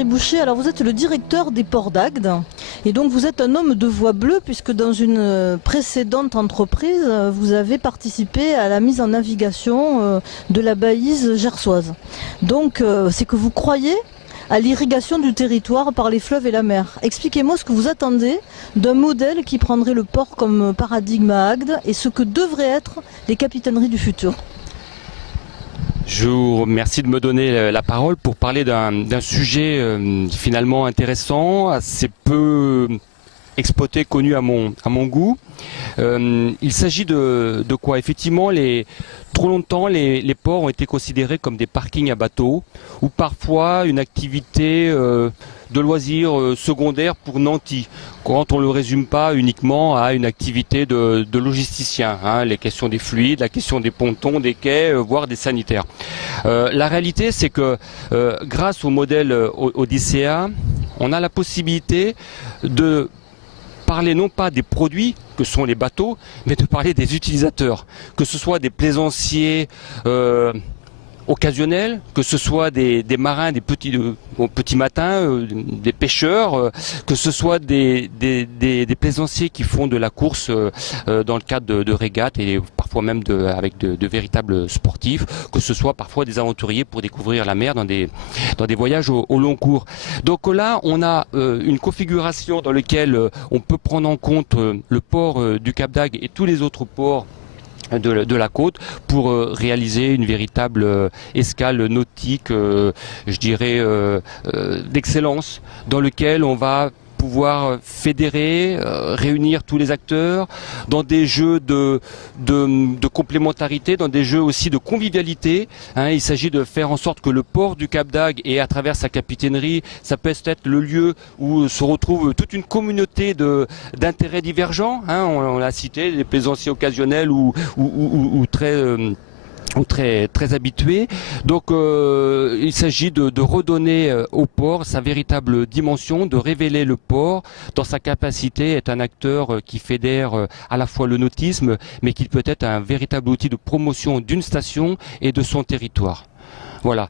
Thierry Boucher, alors vous êtes le directeur des ports d'Agde et donc vous êtes un homme de voix bleue puisque dans une précédente entreprise, vous avez participé à la mise en navigation de la Baïse gersoise. Donc c'est que vous croyez à l'irrigation du territoire par les fleuves et la mer. Expliquez-moi ce que vous attendez d'un modèle qui prendrait le port comme paradigme à Agde et ce que devraient être les capitaineries du futur. Je vous remercie de me donner la parole pour parler d'un sujet finalement intéressant, assez peu exploité, connu à mon goût. Il s'agit de quoi? Effectivement, trop longtemps, les ports ont été considérés comme des parkings à bateaux ou parfois une activité de loisirs secondaire pour nantis, quand on ne le résume pas uniquement à une activité de logisticien, hein, les questions des fluides, la question des pontons, des quais, voire des sanitaires. La réalité, c'est que grâce au modèle Odysséa, on a la possibilité de parler non pas des produits que sont les bateaux, mais de parler des utilisateurs, que ce soit des plaisanciers occasionnels, que ce soit des marins, des petits matins, des pêcheurs, que ce soit des plaisanciers qui font de la course dans le cadre de régates et parfois même avec de véritables sportifs, que ce soit parfois des aventuriers pour découvrir la mer dans des voyages au long cours. Donc là, on a une configuration dans laquelle on peut prendre en compte le port du Cap d'Agde et tous les autres ports de la côte pour réaliser une véritable escale nautique, je dirais, d'excellence, dans lequel on va pouvoir fédérer, réunir tous les acteurs dans des jeux de complémentarité, dans des jeux aussi de convivialité. Hein, il s'agit de faire en sorte que le port du Cap d'Agde et à travers sa capitainerie, ça peut être le lieu où se retrouve toute une communauté d'intérêts divergents. Hein, on l'a cité, des plaisanciers occasionnels ou très habitué. Donc il s'agit de redonner au port sa véritable dimension, de révéler le port dans sa capacité à être un acteur qui fédère à la fois le nautisme, mais qui peut être un véritable outil de promotion d'une station et de son territoire. Voilà.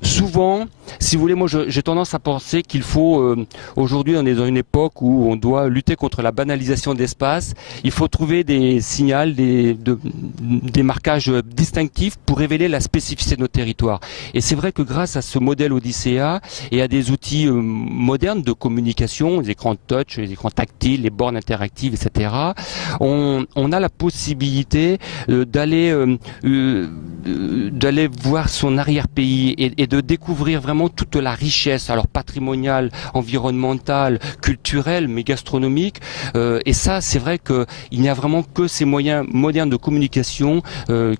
Souvent, si vous voulez, moi j'ai tendance à penser qu'il faut, aujourd'hui on est dans une époque où on doit lutter contre la banalisation de l'espace, il faut trouver des signaux, des marquages distinctifs pour révéler la spécificité de nos territoires. Et c'est vrai que grâce à ce modèle Odysséa et à des outils modernes de communication, les écrans touch, les écrans tactiles, les bornes interactives, etc., on a la possibilité d'aller voir son arrière-pays et de découvrir vraiment toute la richesse, alors patrimoniale, environnementale, culturelle, mais gastronomique. Et ça, c'est vrai qu'il n'y a vraiment que ces moyens modernes de communication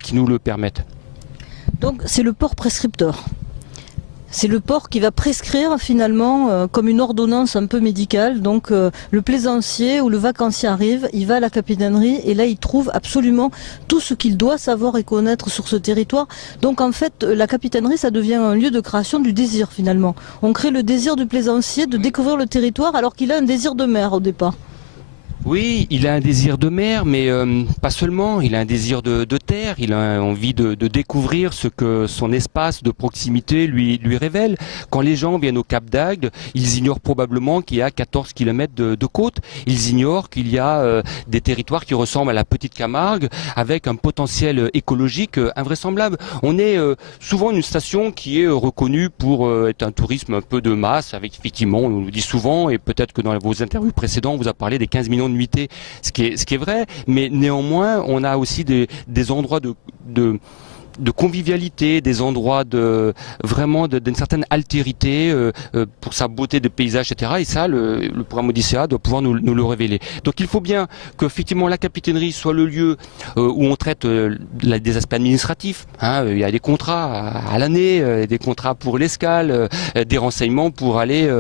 qui nous le permettent. Donc c'est le port prescripteur. C'est le port qui va prescrire finalement comme une ordonnance un peu médicale. Donc le plaisancier ou le vacancier arrive, il va à la capitainerie et là il trouve absolument tout ce qu'il doit savoir et connaître sur ce territoire. Donc en fait la capitainerie ça devient un lieu de création du désir finalement. On crée le désir du plaisancier de découvrir le territoire alors qu'il a un désir de mer au départ. Oui, il a un désir de mer, mais pas seulement, il a un désir de terre, il a envie de découvrir ce que son espace de proximité lui révèle. Quand les gens viennent au Cap d'Agde, ils ignorent probablement qu'il y a 14 km de côte, ils ignorent qu'il y a des territoires qui ressemblent à la Petite Camargue, avec un potentiel écologique invraisemblable. On est souvent une station qui est reconnue pour être un tourisme un peu de masse, avec effectivement, on nous dit souvent, et peut-être que dans vos interviews précédentes, on vous a parlé des 15 millions de nuitées, ce qui est vrai, mais néanmoins on a aussi des endroits de convivialité, des endroits vraiment d'une certaine altérité pour sa beauté de paysage, etc. Et ça, le programme Odysséa doit pouvoir nous le révéler. Donc il faut bien que effectivement la capitainerie soit le lieu où on traite des aspects administratifs. Hein. Il y a des contrats à l'année, des contrats pour l'escale, des renseignements pour aller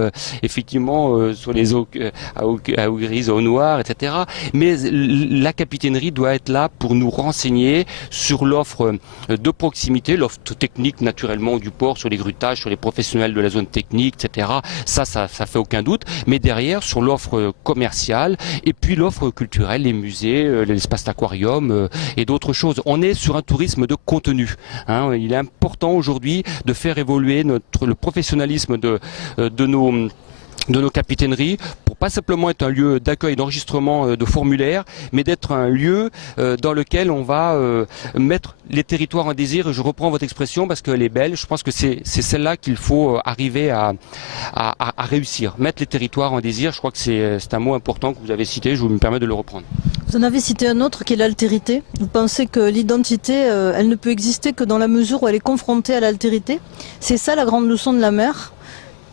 effectivement sur les eaux à eau grise, à eau noire, etc. Mais la capitainerie doit être là pour nous renseigner sur l'offre de de proximité, l'offre technique naturellement du port sur les grutages, sur les professionnels de la zone technique, etc. Ça fait aucun doute. Mais derrière, sur l'offre commerciale et puis l'offre culturelle, les musées, l'espace d'aquarium et d'autres choses. On est sur un tourisme de contenu. Hein. Il est important aujourd'hui de faire évoluer le professionnalisme de nos capitaineries pour pas simplement être un lieu d'accueil et d'enregistrement de formulaires, mais d'être un lieu dans lequel on va mettre les territoires en désir. Et je reprends votre expression parce qu'elle est belle. Je pense que c'est celle-là qu'il faut arriver à réussir. Mettre les territoires en désir, je crois que c'est un mot important que vous avez cité. Je me permets de le reprendre. Vous en avez cité un autre qui est l'altérité. Vous pensez que l'identité, elle ne peut exister que dans la mesure où elle est confrontée à l'altérité. C'est ça la grande leçon de la mer.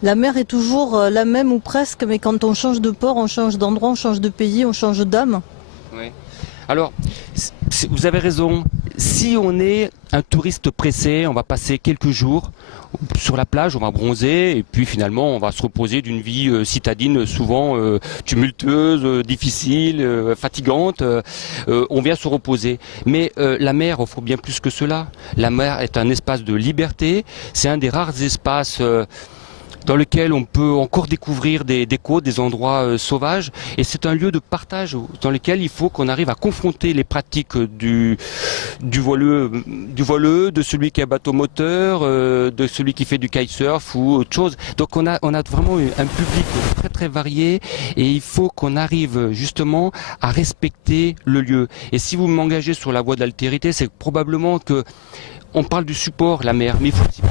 La mer est toujours la même ou presque, mais quand on change de port, on change d'endroit, on change de pays, on change d'âme. Oui. Alors, vous avez raison. Si on est un touriste pressé, on va passer quelques jours sur la plage, on va bronzer et puis finalement on va se reposer d'une vie citadine souvent tumultueuse, difficile, fatigante. On vient se reposer. Mais la mer offre bien plus que cela. La mer est un espace de liberté. C'est un des rares espaces dans lequel on peut encore découvrir des côtes, des endroits sauvages. Et c'est un lieu de partage dans lequel il faut qu'on arrive à confronter les pratiques du voileux, de celui qui est bateau moteur, de celui qui fait du kitesurf ou autre chose. Donc on a vraiment un public très très varié et il faut qu'on arrive justement à respecter le lieu. Et si vous m'engagez sur la voie de l'altérité, c'est probablement que on parle du support, la mer, mais il faut aussi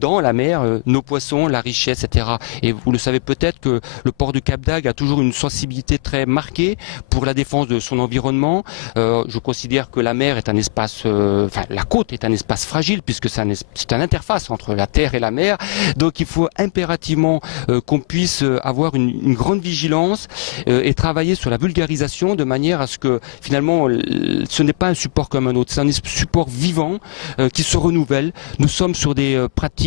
dans la mer, nos poissons, la richesse, etc. Et vous le savez peut-être que le port du Cap d'Agde a toujours une sensibilité très marquée pour la défense de son environnement. Je considère que la mer est un espace, la côte est un espace fragile puisque c'est une interface entre la terre et la mer. Donc il faut impérativement qu'on puisse avoir une grande vigilance et travailler sur la vulgarisation de manière à ce que finalement ce n'est pas un support comme un autre, c'est un support vivant qui se renouvelle. Nous sommes sur des pratiques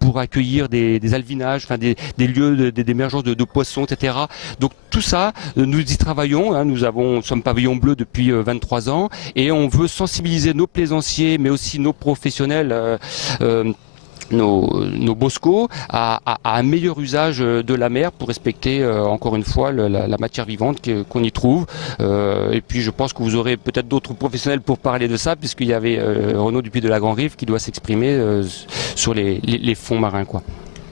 pour accueillir des alvinages, des lieux d'émergence de poissons, etc. Donc tout ça, nous y travaillons. Hein, nous sommes pavillon bleu depuis 23 ans et on veut sensibiliser nos plaisanciers, mais aussi nos professionnels. Nos boscos à un meilleur usage de la mer pour respecter encore une fois la matière vivante qu'on y trouve. Et puis je pense que vous aurez peut-être d'autres professionnels pour parler de ça, puisqu'il y avait Renaud Dupuis de la Grand Rive qui doit s'exprimer sur les fonds marins, quoi.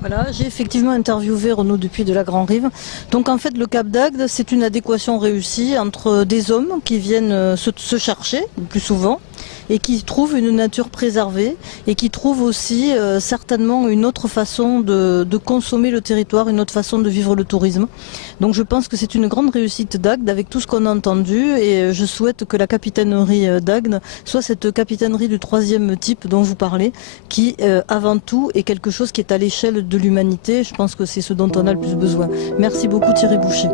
Voilà, j'ai effectivement interviewé Renaud Dupuis de la Grand Rive. Donc en fait le Cap d'Agde, c'est une adéquation réussie entre des hommes qui viennent se chercher le plus souvent et qui trouvent une nature préservée et qui trouvent aussi certainement une autre façon de consommer le territoire, une autre façon de vivre le tourisme. Donc je pense que c'est une grande réussite d'Agde avec tout ce qu'on a entendu et je souhaite que la capitainerie d'Agde soit cette capitainerie du 3e type dont vous parlez, qui avant tout est quelque chose qui est à l'échelle de l'humanité. Je pense que c'est ce dont on a le plus besoin. Merci beaucoup Thierry Boucher.